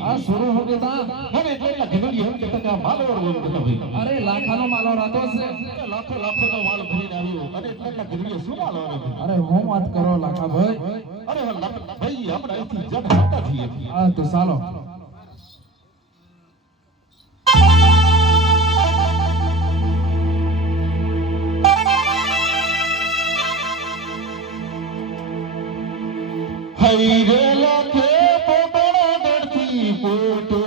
આ સુરો હો કેતા હવે એટલા ઘડી હમ કે તકા માલો રોલ કરતો ભાઈ અરે લાખાનો માલો રાતો છે લાખો લાખો નો માલ ભરીને આવ્યો અને એટલા ઘડી શું માલો આવે અરે હું વાત કરો લાખા ભાઈ અરે ભાઈ આપણે અહીંથી જટ હાટા થઈએ આ તો ચાલો હઈ રે લાખે પોપડા દડતી પોટો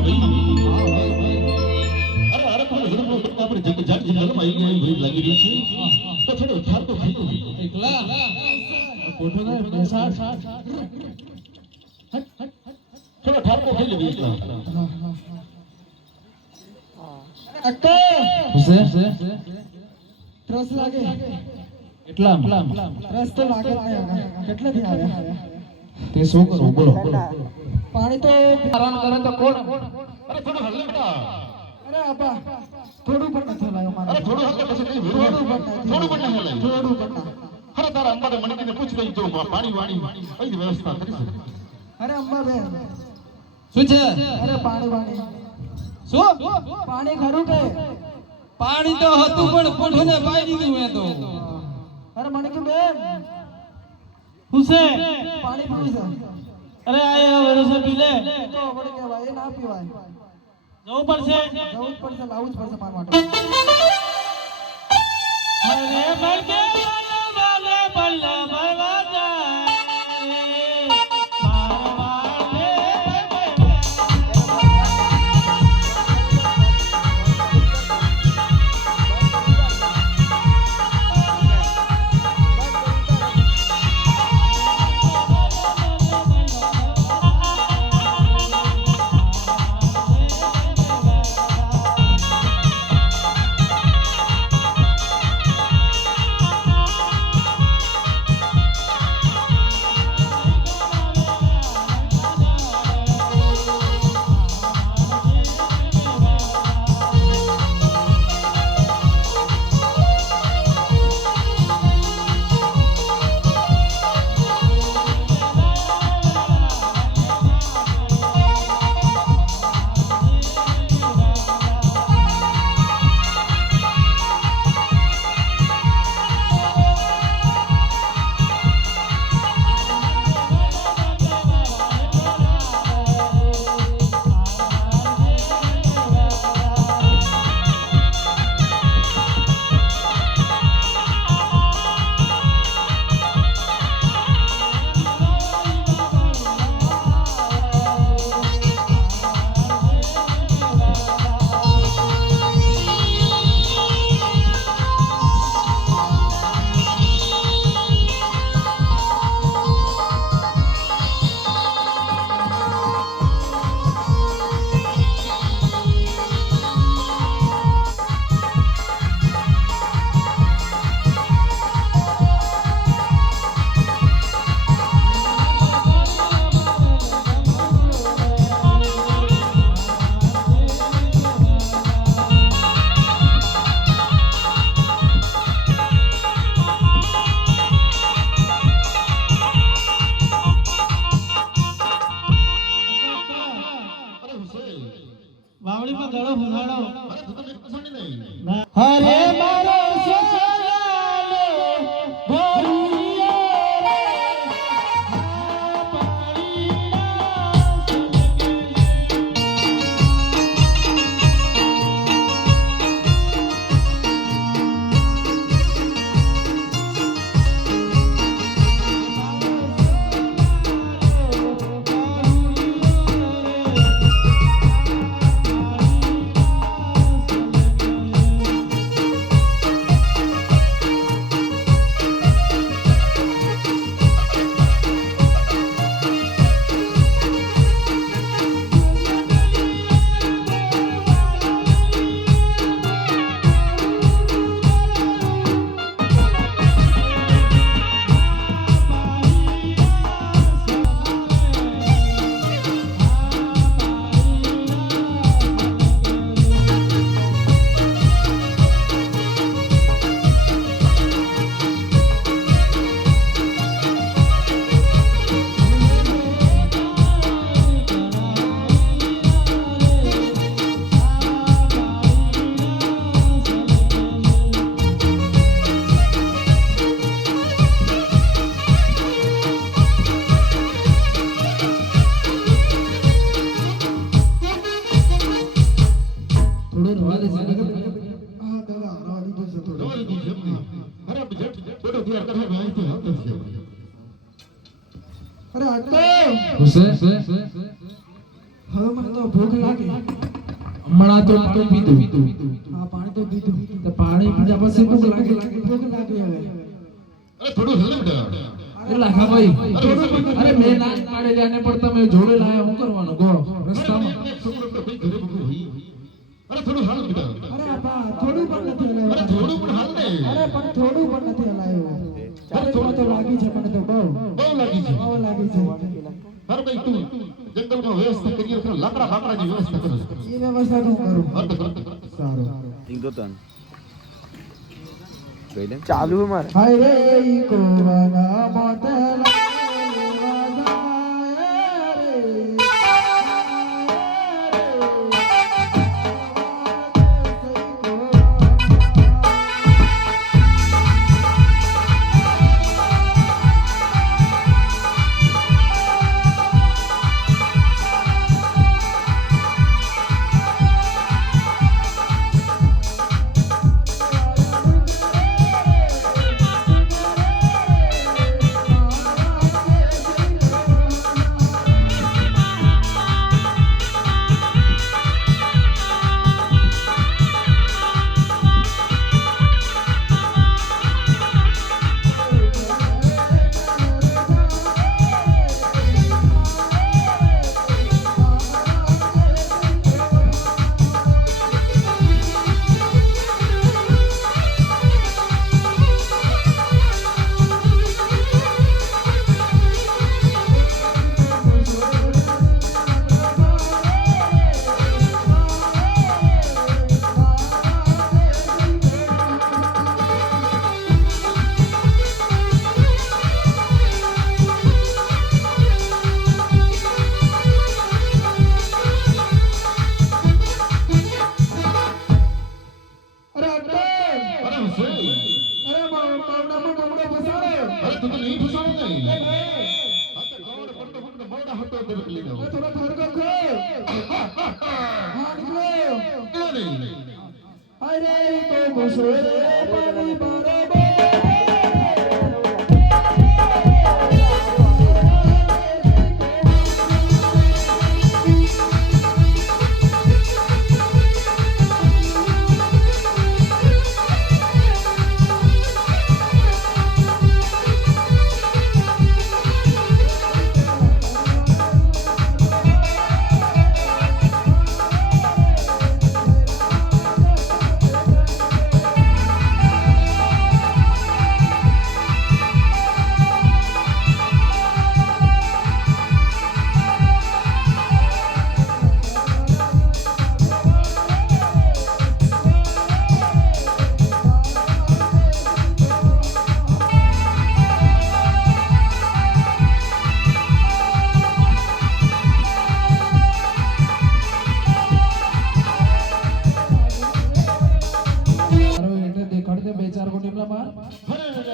હા ભાઈ અરે અરે પણ ઝડપ આપણે જગ જાગ જગલમાં આવી ભીડ લાગી રહી છે તો થોડો થાર તો ખાઈ લો એકલા કોઠો ના બેસા થોડો ઠાર તો ખાઈ લો એકલા અક્કા હુસે ત્રસ લાગે એટલા ત્રસ તો લાગે જ નહીં હવે. કેટલેથી આવ્યા તે શું કરું બોલો પાણી તો આરામ કરે તો કોણ અરે થોડો હલ્લે બેટા અરે આપા થોડું પણ નથી લાગ્યું મારે અરે થોડું હલ્લે પછી કઈ વિરોધ થોડું પણ નહીં હલાય થોડું પણ ના. અરે તારા અંબાને મણકીને પૂછ લઈ જો પાણી વાણી કઈ વ્યવસ્થા કરી છે અરે અંબા બેન શું છે અરે પાણી શું પાણી ખરું કે પાણી તો હતું પણ કોઠોને પાઈ દીધું મેં તો અરે મણકી બેન હુસે પાણી પીવું છે અરે આયા વરસે પીલે તો આપણે કહેવાય એ ના પીવાય જવું પડશે જવું જ પડશે લાવવું જ પડશે મારા માટે અરે બળકે વાલે બલ્લા બળવા જાય મારવાડે વાવડીમાં ગળો ફસાડો અરે તું તો મેં પસંદ નહીં હરે મારો સોનાલો ગોરિયો રે આ પાણીના થોડું રવા દે હા દાદા રવા દીધું છે થોડું દોરી દી જમની અરે બજેટ થોડો તૈયાર કરે ભાઈ તો હાથ છે અરે અક્કા હુસે હવે મને તો ભૂખ લાગી. હમણાં તો પાણી પીધું. આ પાણી તો પીધું. તો પાણી પીધા પછી ભૂખ લાગે. ભૂખ લાગી હવે. અરે થોડું હલે બેટા. એ લાખાભાઈ, અરે મેં ના જ પાડેલી આને પણ તમે જોડે લાયા, શું કરવાનું ગો રસ્તામાં? છોકરો તો ભાઈ ઘરે મૂકો ભાઈ. અરે થોડું હાલ બેટા. અરે આપા થોડું પણ નથી અરે હલાવ્યું. થોડું પણ હાલ ને. અરે પણ થોડું પણ નથી હલાવ્યું. અરે થોડું તો લાગી છે મને તો બહુ લાગી છે. બહુ લાગી છે. અરે ભાઈ તું જંગલમાં વ્યવસ્થા કરીએ તો લાકડા બાકડાની વ્યવસ્થા કરો. એ વ્યવસ્થા હું કરું. હા તો કર. સારું. ચાલુ હે મારે હાય રે ઈ કોવાના મોતલા લેવા જાય રે.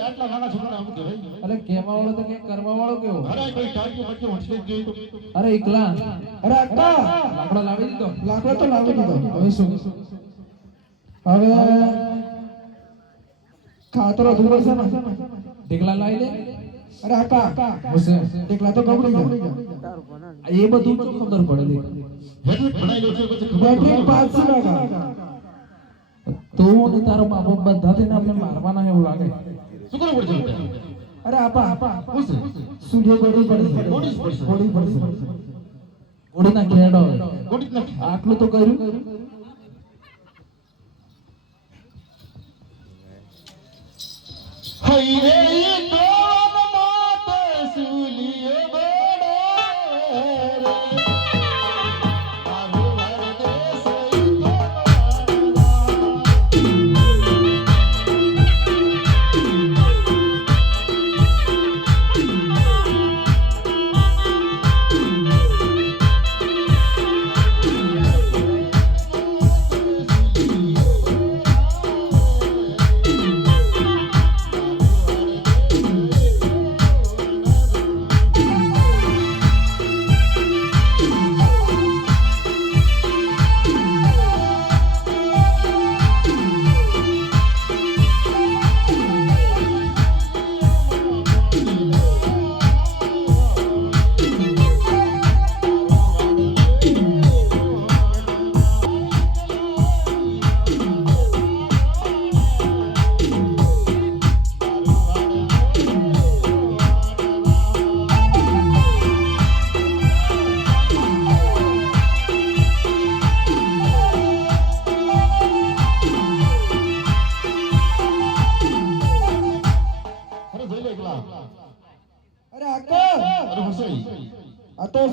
આટલા નાના છોકરા આવું કહેવાય. અરે કેવા વાળો તો કે કરવા વાળો કેવો? અરે કોઈ ટાઈમ વચ્ચે હોસ્ટેલ ગઈ તો અરે એકલા અરે અક્કા લાકડો લાવી દીધો. લાકડો તો લાવી દીધો. હવે શું? હવે ખાતરો ધૂળો છે ને ઢેકલા લાવી લે. અરે અક્કા હશે. એકલા તો ગબડી જાય. એ બધું તો ખબર પડે છે. હેડલાઇટ બનાવી લો છે પછી ખબર બેટરી પડે. 500 ટકા. તું ને તારો બાપો બધા થઈને આપણે મારવાના એવું લાગે. શું કરવું પડશે બેટા? અરે આપા શું છે? સૂર્ય ગોળી પડી છે. ગોળી જ પડશે. ગોળી પડશે. ઓડીના ખેડો ગોળી જ નથી. આટલું તો કર્યું. હઈ રે કોણ માતે સુલીએ બડે રે આવો વરદે સઈ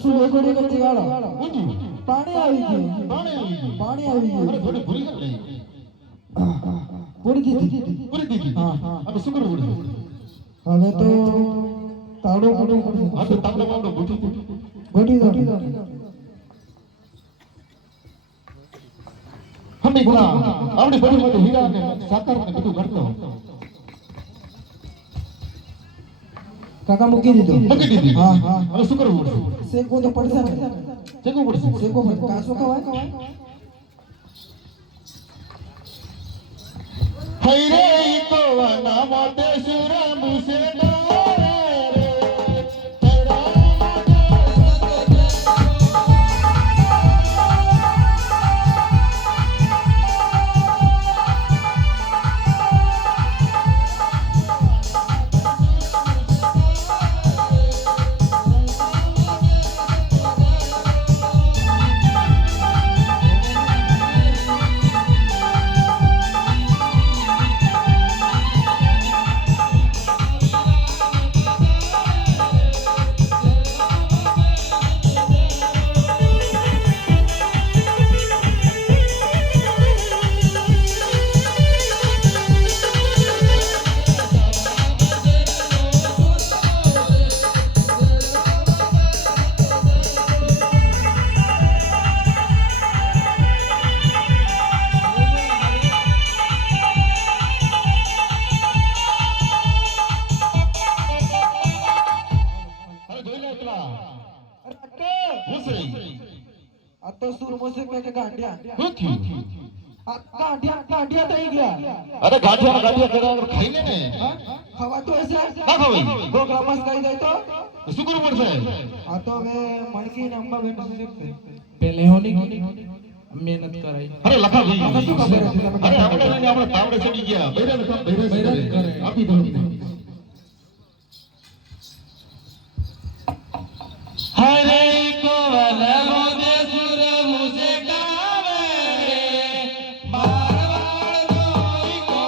શું લોકોડી કરતી વાળો ઊંધું પાણી આવી ગયું પાણી આવી ગયું પાણી આવી ગયું અરે થોડી ભૂલી ગઈ પૂરી દીધી પૂરી દીધી હા હા હવે શું કરવું પડશે હવે તો તાવડો પડો આ તો તાવડો બાવડો ગોઠવી ગોઠી દો હમે ગુના આવડી બધી બધી હીરા ને સાકર ને બધું કરતો કાકા મૂકી દીધો મૂકી દીધી હા હા હવે શું કરવું પડશે શેકો તો પડશે ને ચેકવું પડશે શેકો પડશે કાસો ખવાય હઈ રે ઈ તો વાના મોતે સુરા મુસે ડોરે રે તેરા આ તો સુર મોસે કે ગાંડિયા હું થયું આ ગાંડિયા થઈ ગયા અરે ગાંઠિયા કરા ખાઈ લે ને ખવાતો હશે ના ખવાય ઢોકળા મસ્ત ખાઈ જાય તો શું કરવું પડશે આ તો હવે મણકી ને અંબા બેન पहले होने की मेहनत कराई અરે લખા ભાઈ શું ખબર હતી તમે અરે આપણે લઈને આપણે તાવડે ચડી ગયા બૈરા ને કામ બૈરા કરે આપી દો हरे को वलमो दे सुर मुझे गावे रे बार बार कोई को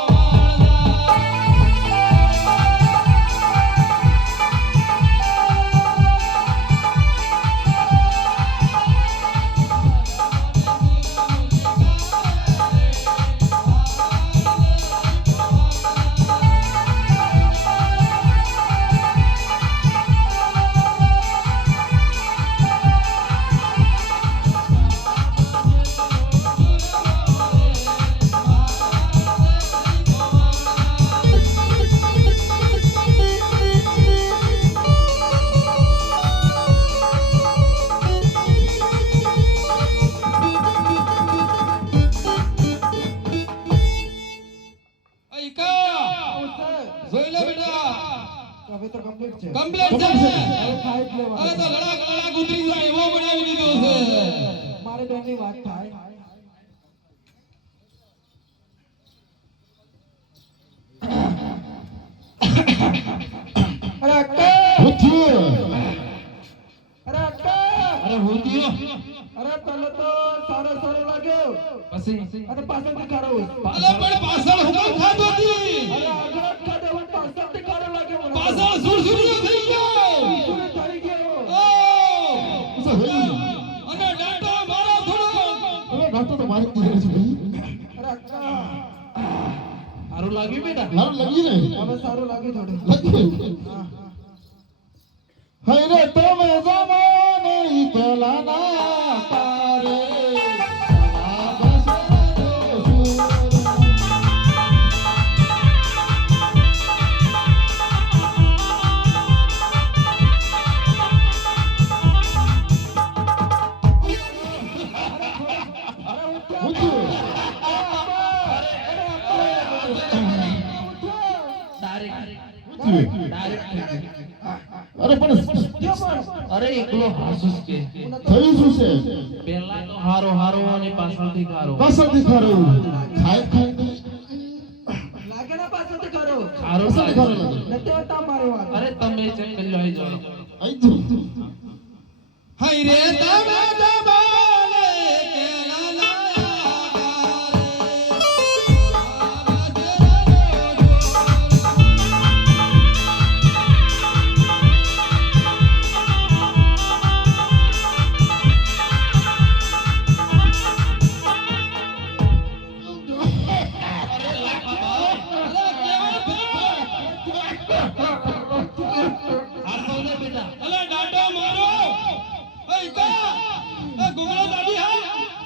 જોઈલે બેટા હવે તો કમ્પ્લીટ છે કમ્પ્લીટ છે હવે ખાઈ જ લેવા હવે તો લડાક ઉતરી જાય એવો બનાવી દીધો છે મારે બેનની વાત થાય અરે અક્કા હું થયું અરે અક્કા અરે હોતીઓ અરે પહેલો તો સારો લાગ્યો પછી અને પાછળથી ખારો હોય અલે પણ પાછળ હુકમ ખાધો હતી અરે આગળ ખાધો હોય પાછળથી ખારો લાગ્યો મને પાછળ સુરસુરિયો થઈ ગયો પૂરો થઈ ગયો ઓ શું હોય અને ડાટો મારો થોડો અરે ગાતો તો મારી દીધો છે ભાઈ અરે અક્કા સારું લાગ્યું બેટા મારું લાગી ને હવે સારું લાગ્યું થોડું લાગ્યું હા હઈ રે તમે જમાને ઈ પેલાના તારે અરે પણ અરે એકલો હાસુસ કે થયું શું છે પહેલા તો હારો હારો અને પાછળથી ખારો પાછળથી ખરું ખાય લાગે ના પાછળથી ખારો ખારો પાછળથી ખરું લાગે. લાગે નથી હોતા મારી વાત અરે તમે ચેક કરી લો આઈ જાઓ આઈ જો હઈ રે તમે દબાલે કેલા લાયા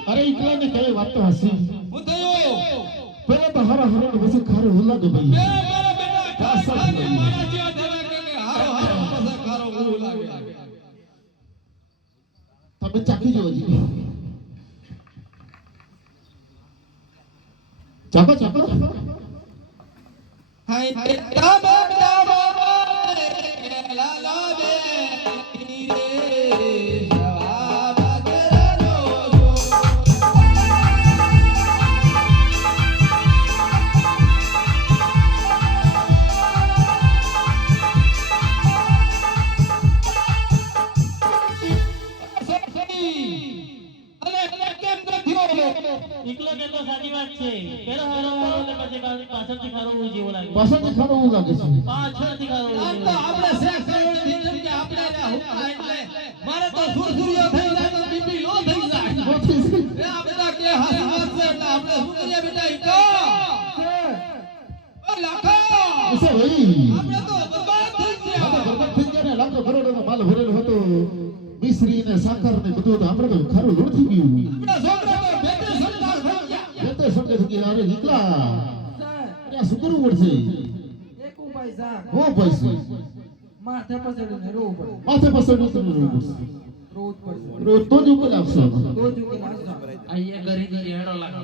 અરે એકલા ને કઈ વાત તો હસી હું થયો પેલા તો હારા હારા ને પછી ખારે ઉલ્લા દો ભાઈ મારા બેટા પાછા જ લઈ. મારા જેવા દેવા કે હારો હારો પછી ખારો ગુરુ લાગે તમે ચાખી જોવો જી ચાકો ચાકો હાય તે ડાબા ડાબા લાલા બે રે જવાબ કરનો અને કેમ થયો એકલો કે તો સાચી વાત છે પેલો હારો હારો ને પછી પાછળથી ખારો હોય જેવો લાગે પાછળથી ખારો એવું લાગે છે પાછળથી ખારો હોય આમ જેવો તો લાગે. આપણે શેખ સરોવર થી કે આપણે ને હુકા એટલે મારે તો સુરસુરિયો થઈ જાય તો બીપી લો થઈ જાય એ આ બધા કે હારે હાથ છે એટલે આપણે શું કરીએ બેટા ઈકો ઓ લાખો એસે ભાઈ આપણે તો બરબાદ થઈ ગયા બરબાદ થઈ ગયા ને લાખો કરોડોનો માલ ભરેલો હતો મિશ્રી ને સાકર ને બધું તો આપણે તો ખારું લોટ થઈ ગયું આપણા છોકરા તો બેટે સરદાર થઈ ગયા બેતે સડકે થઈ ગયા અરે નીકળા સાહેબ અરે શું કરવું પડશે એક ઉપાય સાહેબ હો પૈસે માથે પસડીને રોવું પડે માથે પસંદ તમે રોવું પડશે રોવું જ પડશે રોજ તો જ ઉપર આપશો તો જ ઉકેલ આવશે. અહીંયા ઘરે ઘરે હેડો લાગે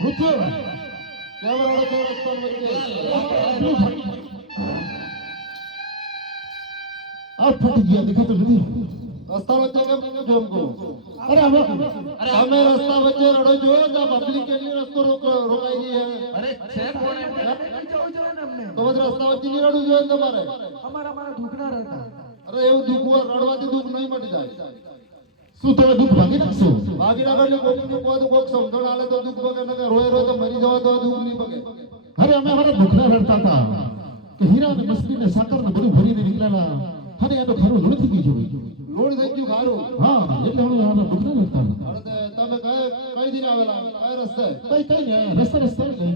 રૂચો કેવરાડો તો રસ્તો વચ્ચે આ ફટી ગયા દેખાતો નથી રસ્તા વચ્ચે કેમ જોમ કરો અરે અમે રસ્તા વચ્ચે રડો જો કે પબ્લિક કેટલી રસ્તો રોકાઈ ગઈ હે અરે છે કોણ લઈ જવું જોઈએ ને અમને. તો બધું રસ્તા વચ્ચે ની રડવું જોઈએ ને તમારે અમારા દુખના રહેતા અરે એવું દુઃખ હોય રડવાથી દુઃખ નહીં મટી જાય શું તમે દુઃખ ભાગી નાખશો ભાગી નાખો એટલે કોકને કહો તો કોક સમજણ આલે તો દુઃખ ભગે નકર રોય રોય તો મરી જવા તો દુઃખ નહીં ભગે અરે અમે અમારા દુઃખના રડતા હતા કે હીરા ને મછલી ને સાકર ને બધું ભરીને નીકળેલા અને એનો ખારું લોડ થઈ ગયું છે લોડ થઈ ગયું ખારું હા એટલે અમે અમારા દુઃખના રડતા હતા તમે કઈ દિન આવેલા કઈ રસ્તે કઈ ને રસ્તે રસ્તે ગઈ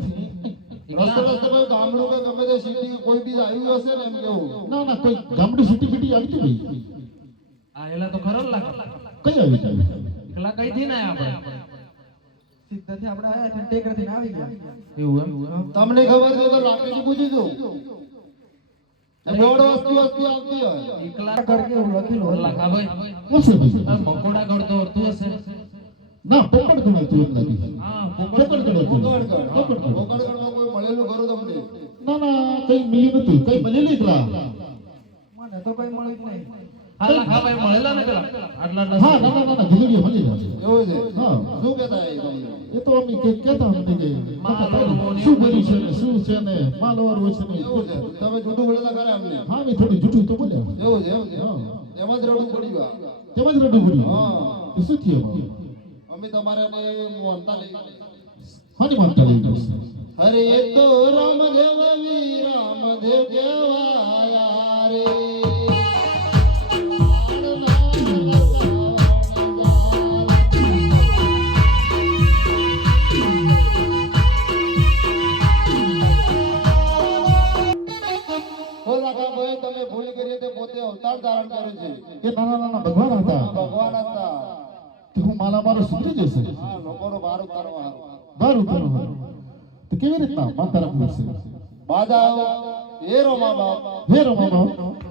છે રસ્તે રસ્તે કોઈ ગામડું કે ગમે તે સિટી કોઈ બી આવ્યું હશે ને એમ કેવું ના ના કોઈ ગામડું સિટી બીટી આવી ભાઈ આ એલા તો ખરો લાગે કઈ આવી જાય એકલા કઈ થી ના આપણે સીધાથી આપણે આયા હતા ટેકરાથી આવી ગયા. એવું એમ તમને ખબર છે તો લાકડી પૂછી દઉં રોડ વસ્તી વસ્તી આવતી હોય એકલા ઘર કેવું લખેલું હતું. લાખા ભાઈ પૂછે ભાઈ આ મકોડા ગળતો હોતું હશે ના પોકડ ગણો તું એમ લાગી હા પોકડ ગણો તું પોકડ ગણો કોઈ મળેલું ખરું તમને ના ના કઈ મળ્યું નતું કઈ મળેલું એકલા મને તો કઈ મળ્યું જ નહીં. આ લાખા ભાઈ મળેલા ને પેલા આટલા હા ના ના ના ધીરે મળી જાય એવું છે હા શું કહેતા એ તમને એ તો અમે કઈ કહેતા અમને કે માલવાળું ને શું કર્યું છે ને શું છે ને માલવાળું છે ને એવું છે તમે જૂઠું બોલેલા ખરા અમને હા મેં થોડી જૂઠું તો બોલ્યા એવું છે એવું છે હા. એમાં જ રડવું પડ્યું આ. તેમાં જ રડું પડ્યું હા. તો શું થયું અમે તમારે મોનતા લઈ હાની માનતા લઈ જશે અરે એ તો રામદેવ વી રામદેવ કહેવાયા રે ભાઈ તમે ભૂલ કરી તે પોતે અવતાર ધારણ કરે છે કે નાના નાના ભગવાન હતા ભગવાન હતા તો હું માલા મારો સુધરી જશે હા લોકોનો ભાર ઉતારવા બાર ઉતરનો હોય તો કેવી રીતના માનતા રાખવું છે બાધા હે રોમા બાપ હે રમા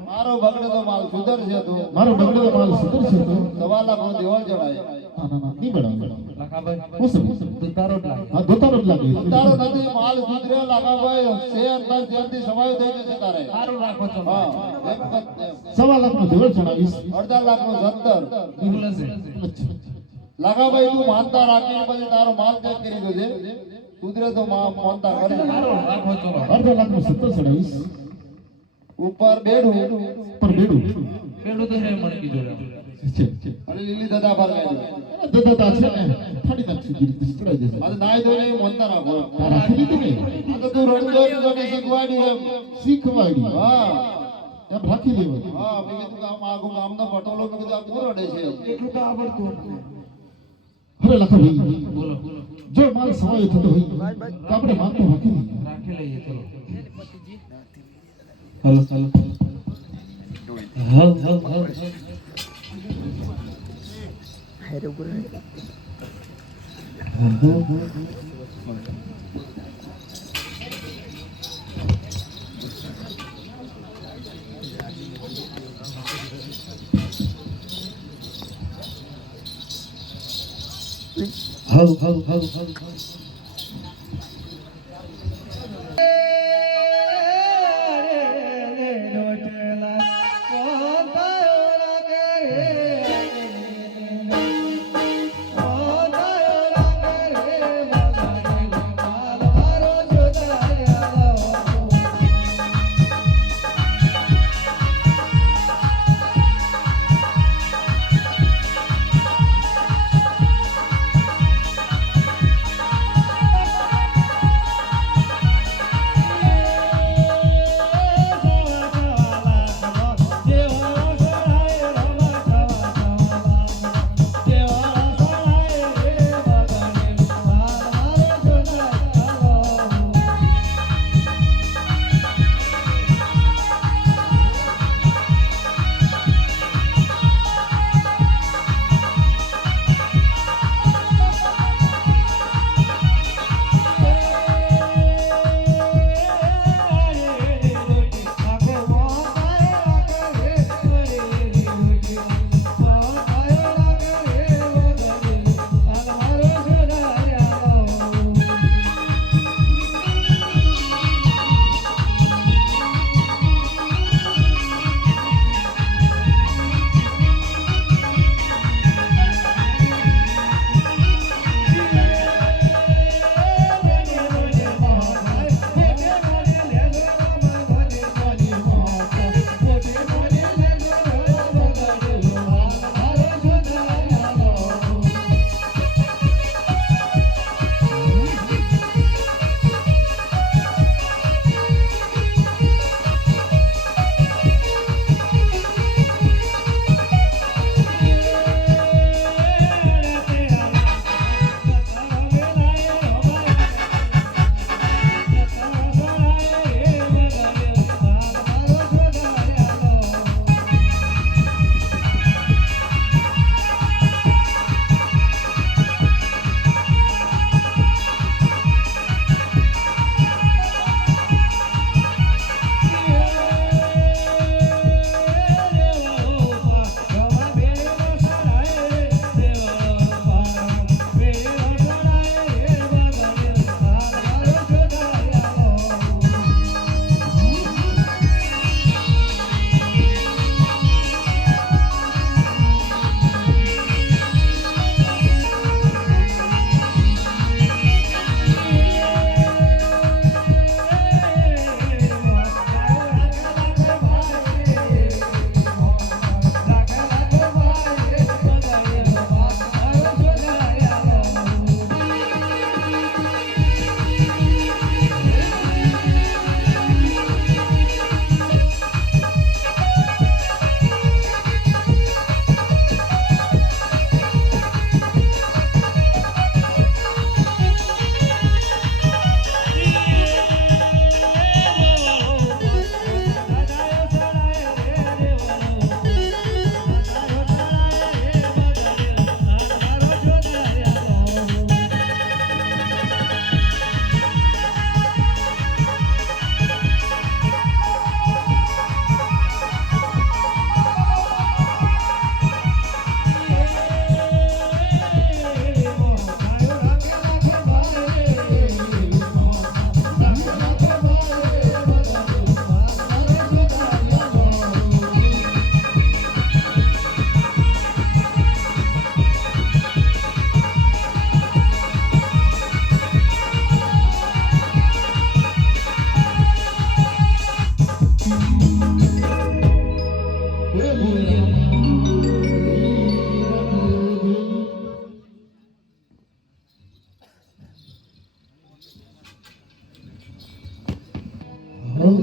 મારો બગડેલો માલ સુધર છે તું મારો બગડેલો માલ સુધરશે તો 1.25 લાખ નો દેવળ ચડાય નહીં બરાબર લખાભાઈ હું શું તું તારો જ લાગે હા દોતારો જ લાગે તારો નથી માલ સુધરે લાગાભાઈ શેર ના શેરથી સમાયો થઈ જશે તારે સારું રાખો છો હા એમ કર સવા લાખ નો ધોળ ચડાવીશ અડધા લાખ નો 17 બોલે છે લાગાભાઈ તું માનતા રાખીને પછી તારો માલ ચેક કરી દેજે સુધરે તો માનતા કરી સારું રાખો છો અડધા લાખ નો 17 ચડાવીશ ઉપર બેડું પર બેડું પેલું તો હે મને કીધું રે છે અને લીલી દાદા પર મેં દાદા છે ને થાળી નાખી દીધી ચડાઈ દેશે આ નાઈ ધોઈને માનતા રાખો આ રાખી દીધી ને આ તો તું રણજોત જોને શીખવાડી એમ શીખવાડી હા એમ રાખી લેવાનું હા મેં કીધું કે આમ આગો ગામનો પટોલો મેં કીધું આ કોણ રડે છે એટલું તો આવડતું મને. અરે લખો ભાઈ બોલો જો માલ સવાયો થતો હોય તો આપણે માનતો રાખી લઈએ રાખી લઈએ ચલો હલો હલો હારે ઉપર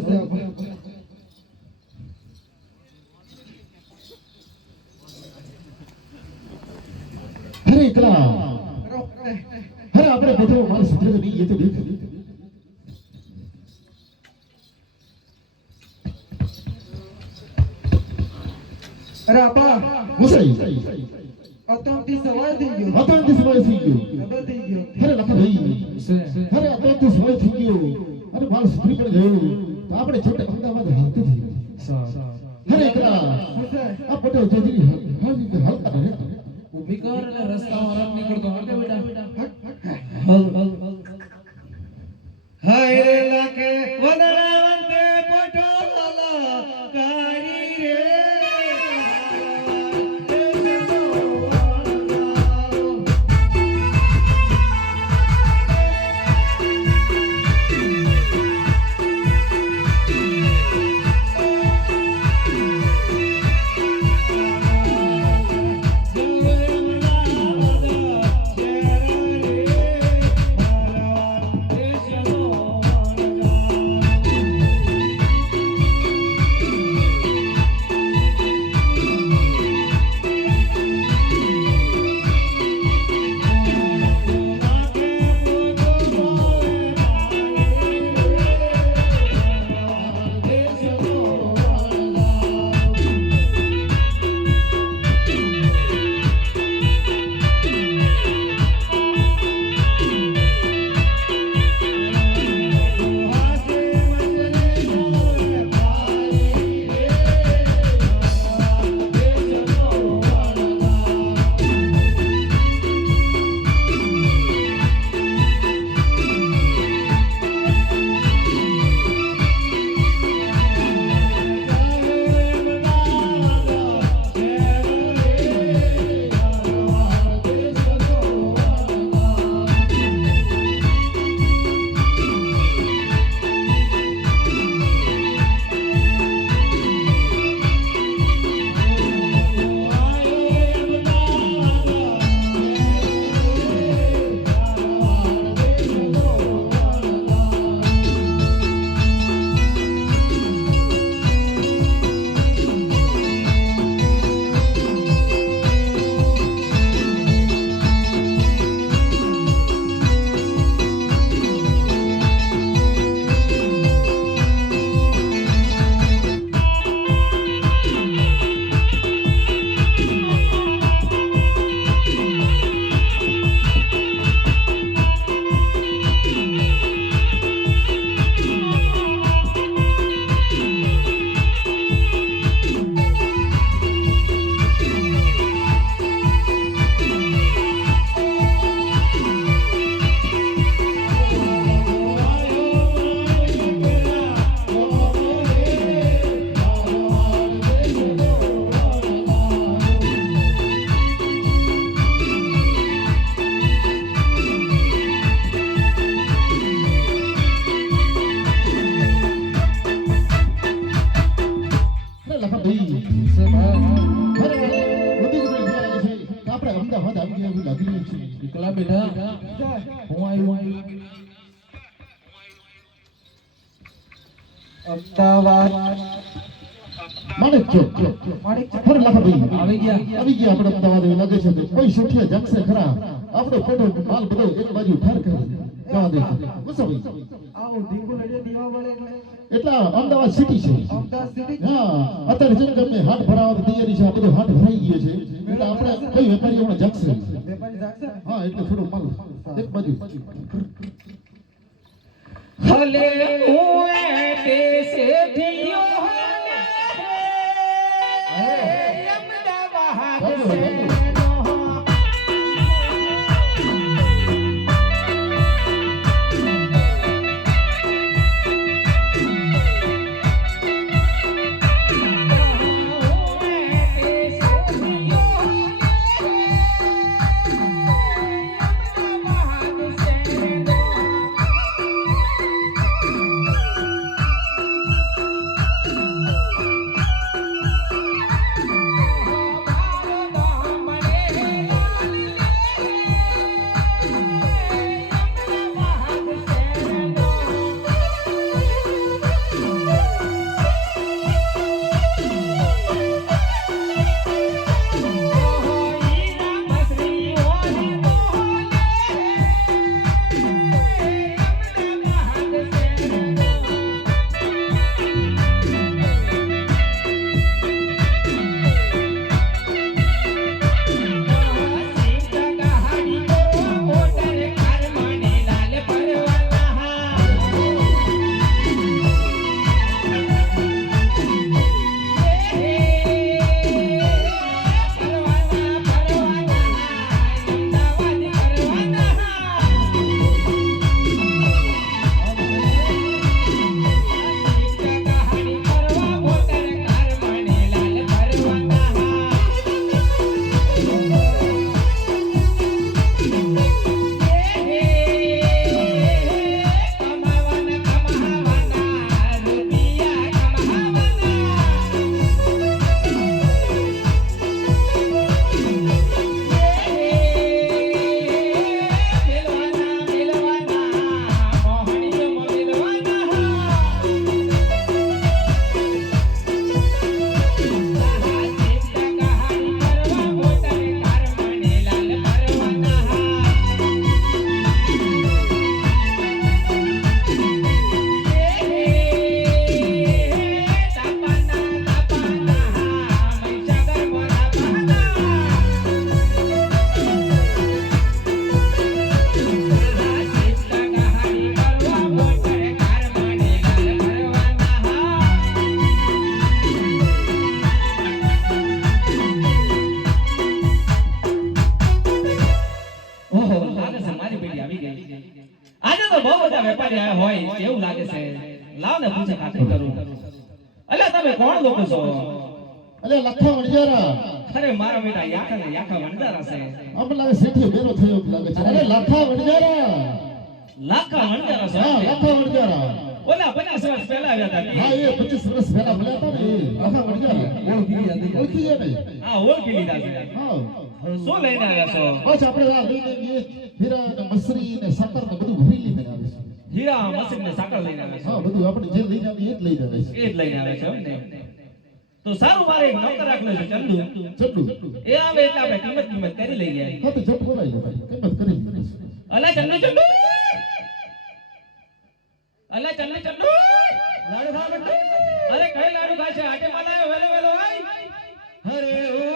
છે આપણે. અરે એકલા અરે આપણે બેઠો મારે સુધરે નહીં એ તો દેખ અરે આપા મુસાઈ અતોમથી સવાર થઈ ગયો. અતાંતી સમય થઈ ગયો ખબર થઈ ગયો. અરે લખા ભાઈ છે. અરે અતાંતી સમય થઈ ગયો અરે મારે સુધરી પણ ગયો તો આપણે છોટે અમદાવાદ હાલતી થઈ અરે એકલા આ પટેલ ચૌધરી હાલતા રહે ઊભી કર અને રસ્તામાં રન નીકળતો હટે બેટા. હાય રે લાકે વદરાવંતે પટોલા કારી રે. એકલા બેટા હું આવ્યો અમદાવાદ માણેક ચોક માણેક ચોક. ફર લાખા ભાઈ આવી ગયા. આવી ગયા આપણે અમદાવાદ એવું લાગે છે કે કોઈ સુઠિયા જાગશે ખરા આપણો પેટો માલ બધો એક બાજુ ઠાર કરે જવા દે બસો ભાઈ આવો ઢીંગુ લડે દીવા વળે એટલે એટલા અમદાવાદ સિટી છે અમદાવાદ સિટી. હા અત્યારે જેમ કે હાટ ભરાવાની તૈયારી છે આ બધું હાટ ભરાઈ ગયો છે એટલે આપણે કઈ વેપારી હમણાં જાગશે વેપારી જાગશે ને? હા એટલે થોડું માલ એક બાજુ હલે હુએ દેશે દિયો હલે અમદાવાદ સે લાગે છે મારી પેઢી આવી ગઈ. આજે તો બહુ બધા વેપારી આયા હોય એવું લાગે છે. લાવ ને પૂછે ખાતરી કરું. અલ્યા તમે કોણ લોકો છો? અલે લખા વણજારા અરે મારા બેટા યાખા વણજારા છે. આમ લાગે શેઠી બેરો થયો એવું લાગે છે. અરે લખા વણજારા લાખા વણજારા છે. હા લખા વણજારા ઓલા 50 વર્ષ પહેલા આવ્યા હતા. હા એ 25 વર્ષ પહેલા મળ્યા હતા ને એ લખા વણજારા ઓળખી ગયા ને હા ઓળખી લીધા છે. હા શું લઈને આવ્યા છો? બસ આપણે આ લઈને હીરા ને મસરી ને સાકર ને બધું ભરી લઈને આવે છે. હીરા મસીન ને સાકર લઈને આવ્યા હા બધું આપણે જે લઈને આવીએ એ જ લઈને આવે છે. છે. એ જ લઈને આવ્યા છે એમ ને. તો સારું મારે એક નોકર રાખલો છે ચંદુ. ચટલું એ આવે એટલે આપણે કિંમત કરી લઈએ. હા તો જટ બોલાવી લો ભાઈ કિંમત કરી લો. અલા ચંદુ અલા ચંદુ લાડુ ખાવ બેટા. અરે કઈ લાડુ ખાય છે? આટે માલા વેલો વેલો આય. અરે ઓએ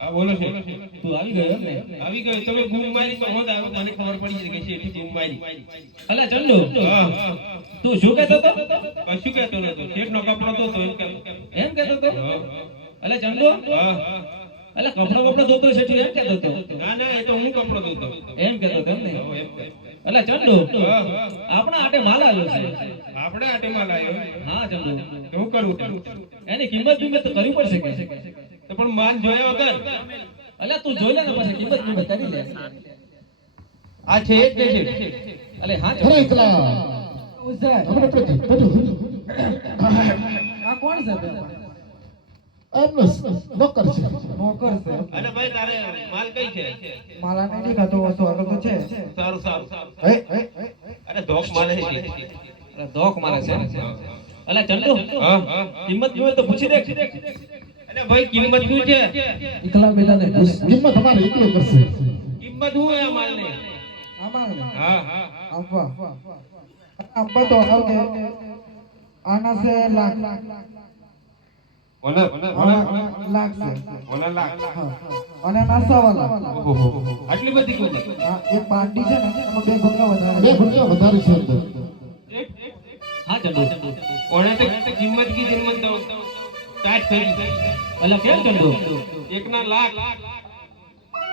હા બોલો છે. તું આવી ગયો એમ ને? આવી ગયો. તમે બૂમ મારી તો હોત આવ્યો મને ખબર પડી છે કે શેઠી બૂમ મારી. અલા ચંદુ હા તું શું કહેતો તો? કશું કહેતો નતો. શેઠનો કપડો તો એમ કહેતો. એમ કહેતો તો? હા અલા ચંદુ હા અલા કપડો ધોતો છે તું એમ કહેતો તો? ના ના એ તો હું કપડો ધોતો. એમ કહેતો તો એમ ને? હા, એમ કહેતો. અલા ચંદુ હા આપણા આટે માલ આવ્યો છે. આપણે આટેમાં લાયો. હા ચંદુ એવું કરવું. એની કિંમત તો કરવી પડશે કે? તો પણ માન જોયા વગર અલ્યા તું જોઈ લે ને પછી કિંમત કરી લે. આ છે જ છે. અલે હા અરે એકલા ઉઝાર આપણે બધું આ કોણ છે બે? એમનો નોકર છે. નોકર છે. અને ભાઈ તારે માલ કઈ છે? માલા નહીં ખાતો વસ્તુ આગળ તો છે. સારું સારું. હે અરે ધોક મારે છે. અરે ધોક મારે છે. અલા ચંદુ હા હા કિંમત જોઈએ તો પૂછી દેખ. અરે ભાઈ કિંમત શું છે? એકલા બેલાને પૂછ. કિંમત અમારે એકલો કરશે. કિંમત શું હે માલની? આમાં હા હા આપવા તો આવકે આના से लाख ઓના लाख से ઓના લાખ. हाँ અને નાસા વાળા ઓહો આટલી બધી કિંમત. એક પાર્ટી છે ને એમાં બે ગુણ્યા વધારે બે ગુણ્યા વધારે છે અંદર. હા ચંદુ ઓણે તો કિંમત કીધી મને તો સ્ટાર્ટ થઈ. અલા કેમ ચંદુ? એકના લાખ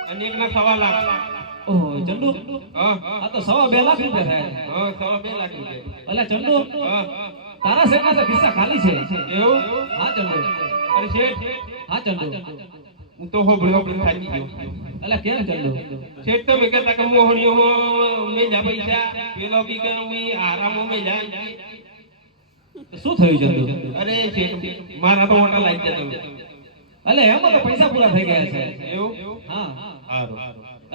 અને એકના 1.5 લાખ. ઓહો ચંદુ હા આ તો 2.5 લાખ રૂપિયા થાય. હા 2.5 લાખ રૂપિયા. અલા ચંદુ હા તારા શેઠના તો ખિસ્સા ખાલી છે. એવું? હા ચંદુ અરે શેઠ હા ચંદુ હું તો હોબળો થાકી ગયો. અલા કેમ ચંદુ? શેઠ તો મેં કહેતા કે મોહણીઓ મેં જા પૈસા પેલો કી કે મી આરામો મેં જા. શું થયું ચંદુ? અરે શેઠ મારા તો ઓટા લાગી જતો. અલે એમાં તો પૈસા પૂરા થઈ ગયા છે. એવું? હા સારું.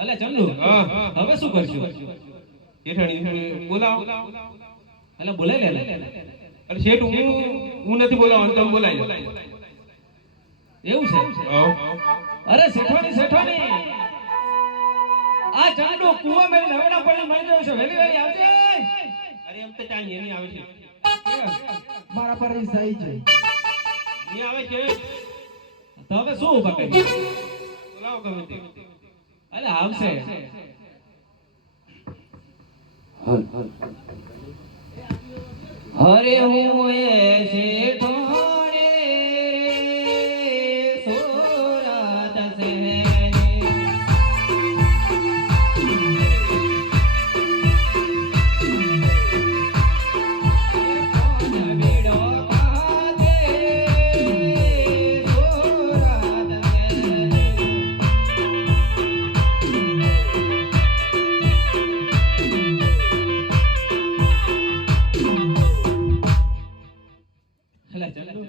અલે ચંદુ હા હવે શું કરશું? શેઠાણી બોલાવો. અલે બોલાઈ લે. અરે શેઠ હું નથી બોલાવવાનો તમે બોલાવી લો. એવું છે? હા અરે શેઠાણી આ ચંદુ કુવા મેં નવેડા પડી મારી રહ્યો છે. વેલી વેલી આવજે. અરે એમ તો ચાઈ એની આવે છે. મારા પર સહી છે. ની આવે છે. તો હવે શું ઉભા કરી? બોલાવો ગમે તે. અલે આવશે. હરે હું એ શેઠો રે સોરત શહેરી. કોણ બીડો ખાતે સોરત શહેરી. અલા ચંદુ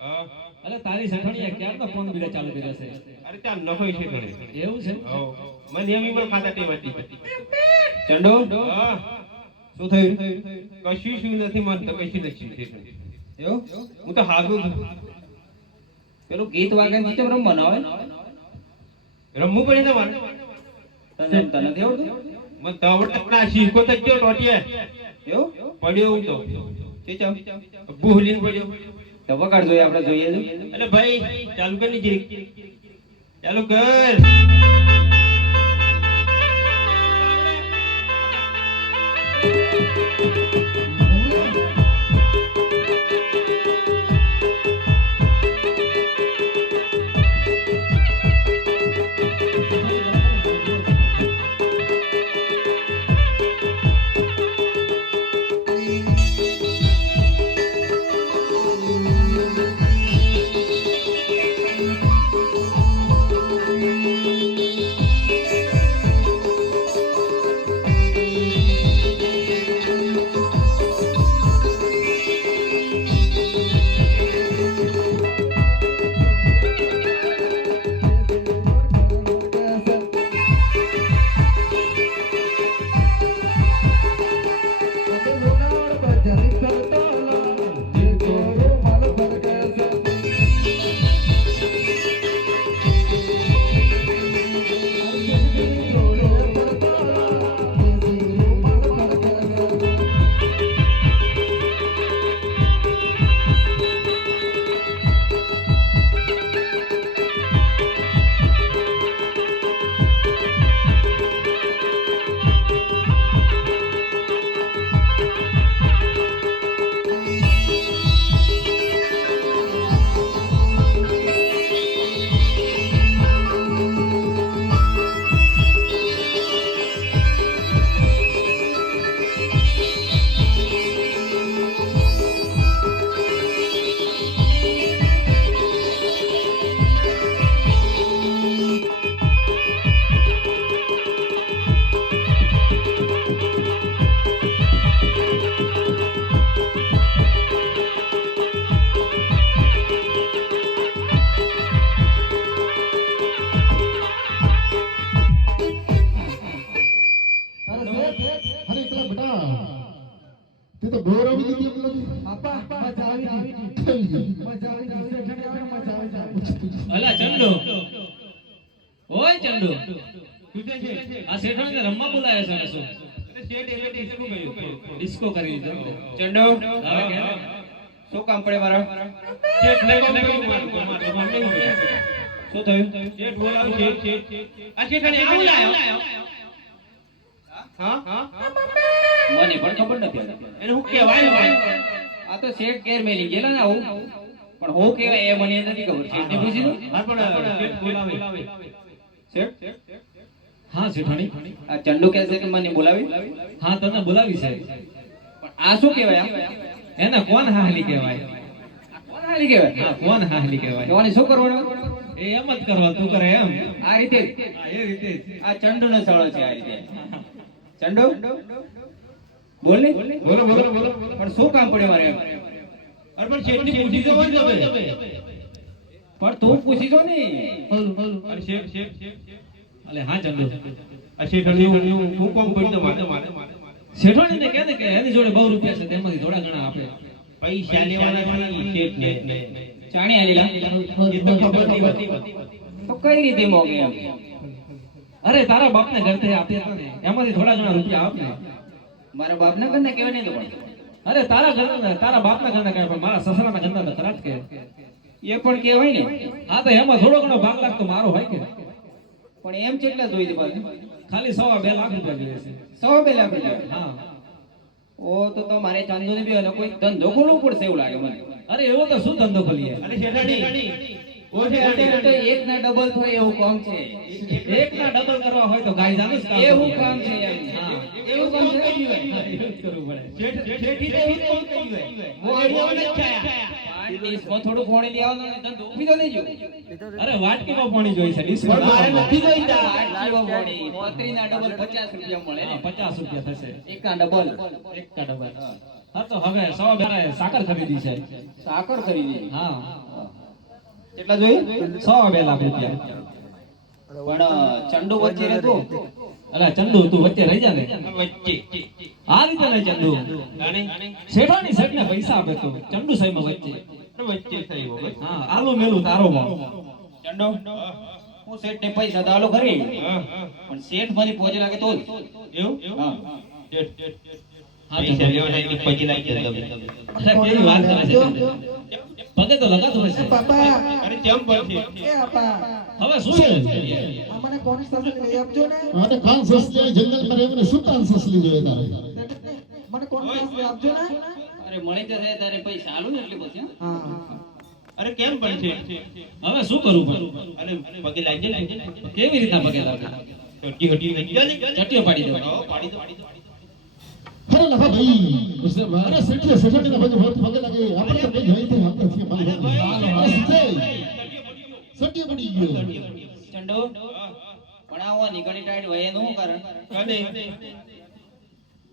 હા અલા તારી સઠણીએ ક્યારનો ફોન બીજા ચાલુ કર્યો છે અરે ચાલ ન હોય છે ઘરે એવું છે હો મને એમ ઈમલ ખાતા ટેવ હતી ચંદુ હા શું થયું કશું શું નથી મન તો કશું નથી એવું હું તો હાગું છું પેલું ગીત વાગે નીચે રમવાનું આવે રમવું પડે ને મારે તને રમતા નથી આવડતું મને તો આવડતું ના શીખો તો જો ટોટીએ એવું પડ્યો હું તો ચીચમ ભૂલીને પડ્યો તો વગાડ જોઈએ આપણે જોઈએ અલે ભાઈ ચાલુ કર ની જીરીક ચાલુ કર અરે એકલા બેટા તે તો બોર આવી ગઈ એકલા આપા મજા આવી ગઈ થઈ ગઈ મજા આવી ગઈ શેઠણી આવે મજા આવી ગઈ અલા ચંદુ ઓય ચંદુ શું છે આ શેઠાણીને રમવા બોલાયા છે શું અરે શેઠ એટલે ડિસ્કો કર્યું ડિસ્કો કરી દીધો ચંડો હવે કે શું કામ પડે મારા શેઠ ને કામ કર્યું મારું શું થયું શેઠ બોલાવ શેઠ આ શેઠ ને આવું લાયો હા હા મને પણ ખબર નથી એને હું કહેવાય આ તો શેઠ ઘેર મેલી ગયેલા ને આવું પણ હું કહેવાય એ મને નથી ખબર શેઠને પૂછી દો હા પણ શેઠ બોલાવે શેઠ હા શેઠાણી આ ચંડુ કહે છે કે મને બોલાવી હા તને બોલાવી છે પણ આ શું કહેવાય આમ એને કોણ હાહલી કહેવાય કોણ હાલી કહેવાય હા કોણ હાહલી કહેવાય કહેવાની શું કરવાનું એ એમ જ કરવા તું કરે એમ આ રીતે જ. એ રીતે જ આ ચંડુ નો સળો છે આ રીતે ચંડુ બોલ ને બોલો બોલો બોલો પણ શું કામ પડે મારે એમ અરે પણ શેઠ ને પૂછી તો હોય તમે પણ તું પૂછી જો ને અરે શેઠ અલે હા ચંદુ આ શેઠ ને હું કોમ કરી દઉં મારે શેઠાણીને કહે ને કે એની જોડે બહુ રૂપિયા છે તેમાંથી થોડા ઘણા આપે પૈસા લેવાના છે શેઠ ને ચાણી આલેલા એ તો ખબર નહીં હોતી તો કઈ રીતે મોગે એમ અરે તારા બાપને ઘરથી આપ્યા હતા ને એમાંથી થોડા ઘણા રૂપિયા આપ ને મારા બાપના ઘરના કેવા નહીં તો પણ અરે તારા ઘરના તારા બાપના ઘરના કહે પણ મારા સસરાના ઘરના તો ખરા જ કે એ પણ કહેવાય ને હા તો એમાં થોડો ઘણો ભાગ લાગતો મારો હોય કે પણ એમ કેટલા જોઈ દે પાછું ખાલી 2 લાખ રૂપિયા જોઈએ છે 100 લાખ રૂપિયા હા ઓ તો મારે ચાંદો ને બી અને કોઈ ધંધો ખોલવો પડશે એવું લાગે મને અરે એવો તો શું ધંધો ખોલીએ અને શેઠાણી ઓ છે અત્યારે તો એક ના ડબલ થાય એવું કામ છે એક ના ડબલ કરવા હોય તો ગાય જાનું જ કામ એવું કરીએ. કામ છે એમ હા એવું કામ છે એવું જ કરવું પડે શેઠી તો એવું કોમ કર્યું હોય મોહણીઓ ને છાયા ડીશમાં થોડું પાણી લઈ આવવાનું અને ધંધો ઊભી તો લેજો અરે વાટકીમાં પાણી જોઈએ છે ડીશ પણ મારે નથી જોઈતા આટલો પાણી 35 ના ડબલ 50 રૂપિયા મળે ને 50 રૂપિયા થશે એક ના ડબલ એક કા ડબલ હા તો હવે સવા બેરાએ સાકર ખરીદી છે સાકર ખરીદી. હા કેટલા જોઈએ? 2.5 લાખ રૂપિયા. પણ ચંડુ વચ્ચે રહેતો. અલા ચંદુ તું વચ્ચે રહી જા ને વચ્ચે આ રીતે નહીં ચંદુ ગાને શેઠાણી શેઠ ને પૈસા આપે તો ચંદુ સાહેબ વચ્ચે વચ્ચે થયો બસ. હા આલુ મેલું તારો માં ચંડુ હું શેઠ ને પૈસા તો આલો ખરી, હા પણ શેઠ મારી પોજે લાગે તો જ. એવું હા. હા પૈસા લેવા જાય તો પછી લાગી જાય તમે. અરે કેવી વાત કરે છે પગે તો લગાતો એ હશે બાપા અરે કેમ પડશે? એ આપા હવે શું છે મને કોની સાથે લઈ આપજો ને અને કાન સસલી જંગલમાં રહેવું સુતાન સસલી જોઈએ તારે મને કોની સાથે લઈ આપજો ને અરે મળી જશે તારે પૈસા આલું ને એટલે પછી હા. હા અરે કેમ પડશે? હવે શું કરવું પડે અરે પગે લાગી જાય ને. કેવી રીતના પગે લાગે હટી હટી લાગી જાય ને. ચટીઓ પાડી દો હા, પાડી દો. અરે લખા ભાઈ અરે સેઠે સેઠે ના બધું પગે લાગે આપણે તો કઈ જોઈ થી આપણે થી માલ સટ્ટી પડી ગયો ચંડુ પણ આવો નીકળી ટાઈટ વયે નું કારણ કને?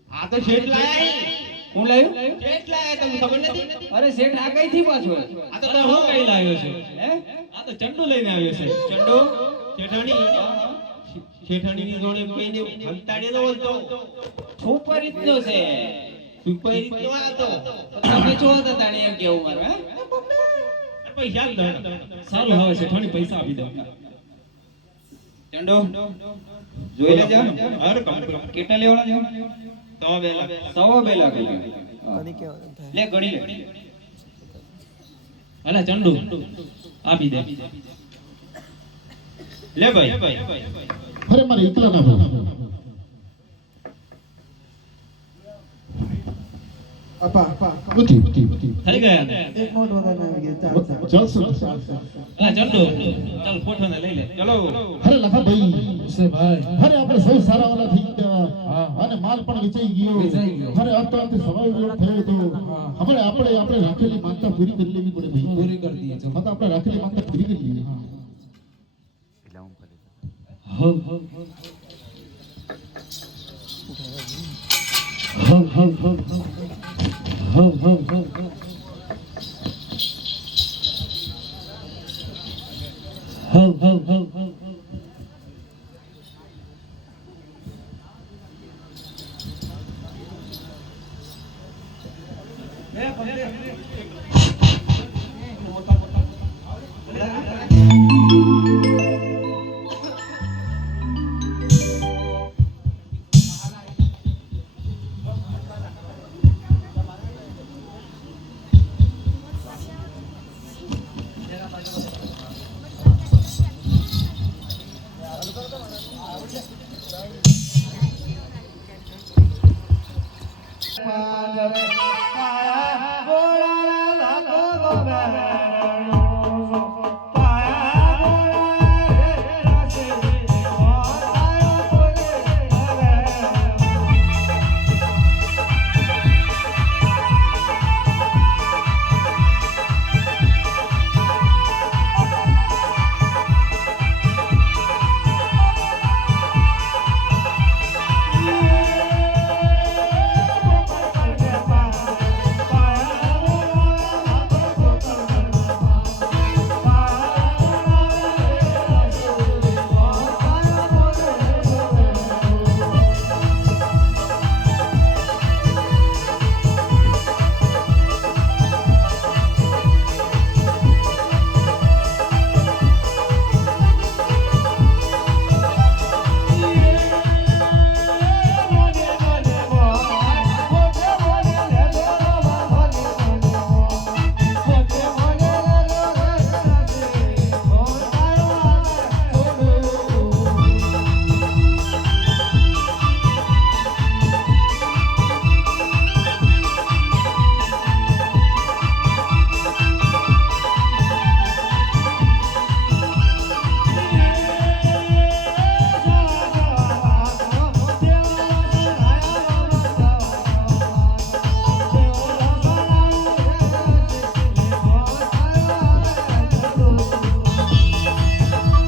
આ તો શેઠ લાયા હે. કોણ લાવ્યું? શેઠ લાયા તમને ખબર નથી? અરે શેઠ આ કઈ થી પાછો? આ તો તો હું કઈ લાવ્યો છે હે આ તો ચંડુ લઈને આવ્યો છે ચંડુ શેઠાણી શેઠાણીની જોડે કોઈને હંતાડે ન બોલતો. સુપર રીતનો છે. સુપર રીતનો આ તો. તમે છો તો તાણી એમ કેવું મારે હે? અરે પૈસા જ લો. સારું હવે શેઠાણી પૈસા આપી દો ચંડુ જોઈ લેજો. અરે કમ કેટલા લેવાના છે? તો બેલા 2.5 લાખ રૂપિયા. લે ગણી લે. અલા ચંડુ આપી દે લે ભાઈ. અરે મારે એકલા ના ભાઈ આપા ઉઠી ઉઠી ઉઠી થઈ ગયા ને એક નોટ વધારે આવી ગઈ ચાલશે ચાલશે અલા ચંડુ ચાલ ફોટો ને લઈ લે ચલો. અરે લખા ભાઈ ભાઈ અરે આપણે સૌ સારા વાળા થઈ ગયા અને માલ પણ વેચાઈ ગયો અરે અત્યારે સવાલ થયો તો આપણે રાખેલી માનતા પૂરી કરી લેવી પડે ભાઈ પૂરી કરી દઈએ ચલો આપણે રાખેલી માનતા પૂરી કરી લઈએ